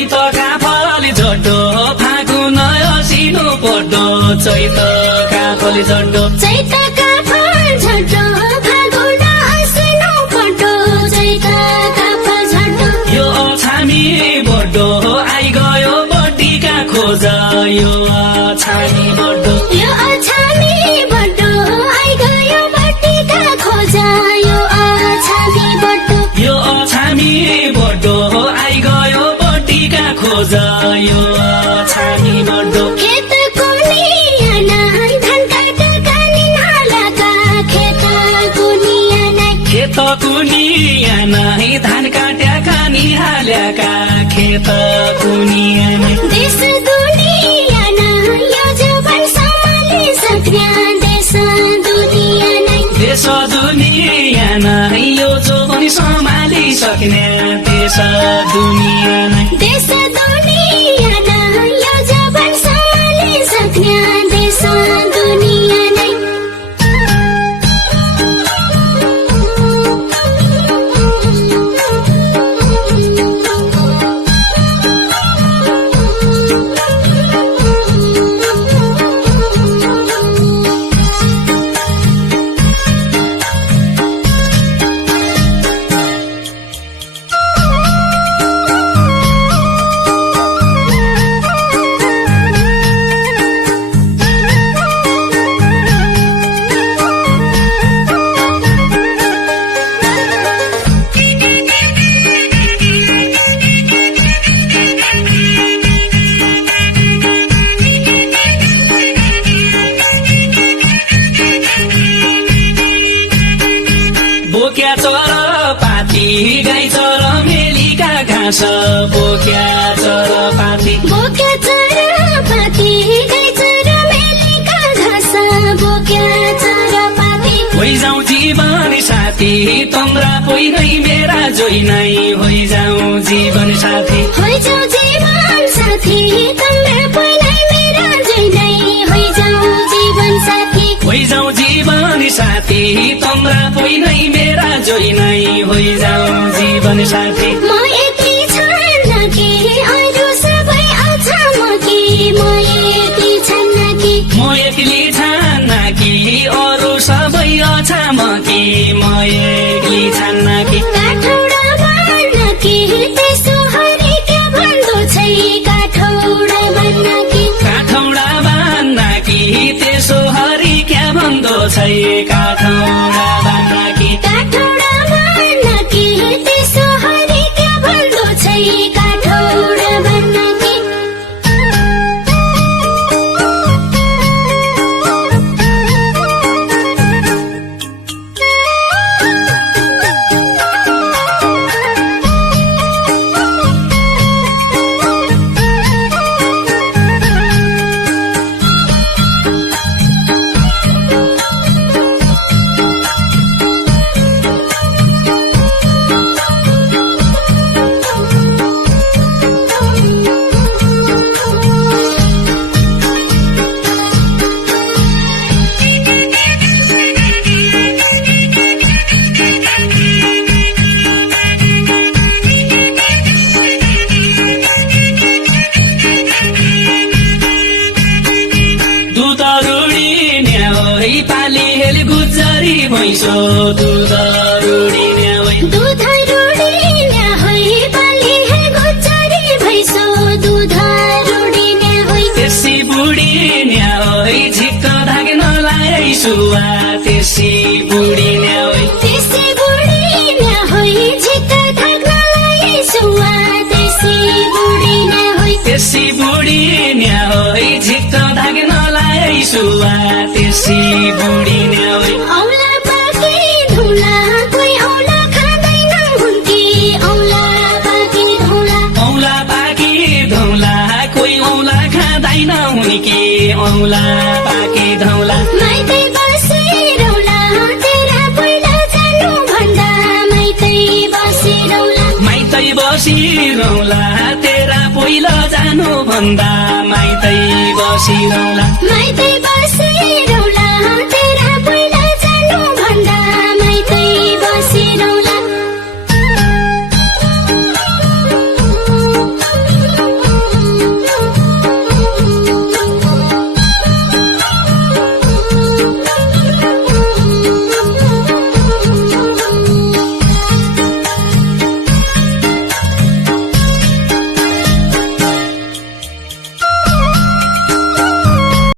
चैतका फली झट्टो फागुन असिनो पड्डो चैतका फली झट्टो चैतका फल झट्टो फागुन असिनो पड्डो चैतका फल झट्टो यो अछामी बड्डो आइगयो बट्टीका खोज यो अछामी बड्डो यो अछामी बड्डो आइगयो बट्टीका खोज यो अछामी बड्डो यो अछामी बड्डो आइगयो बट्टीका खोज यो अछामी बड्डो खेतको नियाना धान काटेका निहालका खेतको नियाना खेतको नियाना धान काट्याका निहाल्याका खेतको नियाना देश दुनियाना यो जवान सम्हाली सक्ने देश दुनियाना देश दुनियाना यो जोबन सम्हाली सक्ने देश दुनियाना देश दुनियाना यो जवान सम्हाली सक्ने देश दुनियाना बोक्या चर पाती गाई चर मेलीका घाँस बोक्या चर पाती बोक्या चरापाती गाई चरा मेलीका घाँस बोक्या चरापाती होइजाऊ जीवन साथी तम्रा पोइनै मेरा जोइनै होइजाऊ जीवन साथी होइजाऊ जीवन साथी तम्रा पोइनै मेरा जोइनै होइजाऊ जीवन साथी होइजाऊ जीवन साथी तम्रा पोइनै मेरा जोइनै होइजाऊ जीवन साथी म यति छन्न कि अरू सबै अछाम कि म यति छन्न कि म एक्ली छान्न कि अरू सबै अछाम कि म एक्ली छान्न कि काठौडा बाँड्न कि त्यसो हरि के भन्दो छै काठौडा बाँड्न कि काठौडा बाँध्न कि त्यसो हरि क्या भन्दो छै काठौडा बाँध्न कि काठौडा बाँड्न कि त्यसो हरि के भन्दो छै काठौडा बाँड्न कि दुध रुडी न्याउै पाली हेल गुजरी भैँसो दुध रुडी न्याउै दुध रुडिने होइ बाली हे गुजरी भैँसो दुध रुडिने होइ त्यसै बुढी न्याउै झिक्क धाग्न लाइ सुवा त्यसै बुढी न्याउै त्यसै बुढिने होइ झिक्क थाक्नलाई सुवा त्यसै बुढिने होइ त्यसै बुढी न्याउै झिक्क धाग्न लाइ सुवा त्यसै बुढी न्याउै औला पाकी धुला कोही औला खाँदैन हुन्की औला पाकी धुला औला पाकी धौला कोही औला खाँदैन हुन्की औला पाकी धौला माइतै बसिरौला तेरा पहिला जानु भन्दा माइतै बसिरौला माइतै बसिरौला तेरा पहिलो जानु भन्दा माइतै बसिरौला माइतै बसिरौला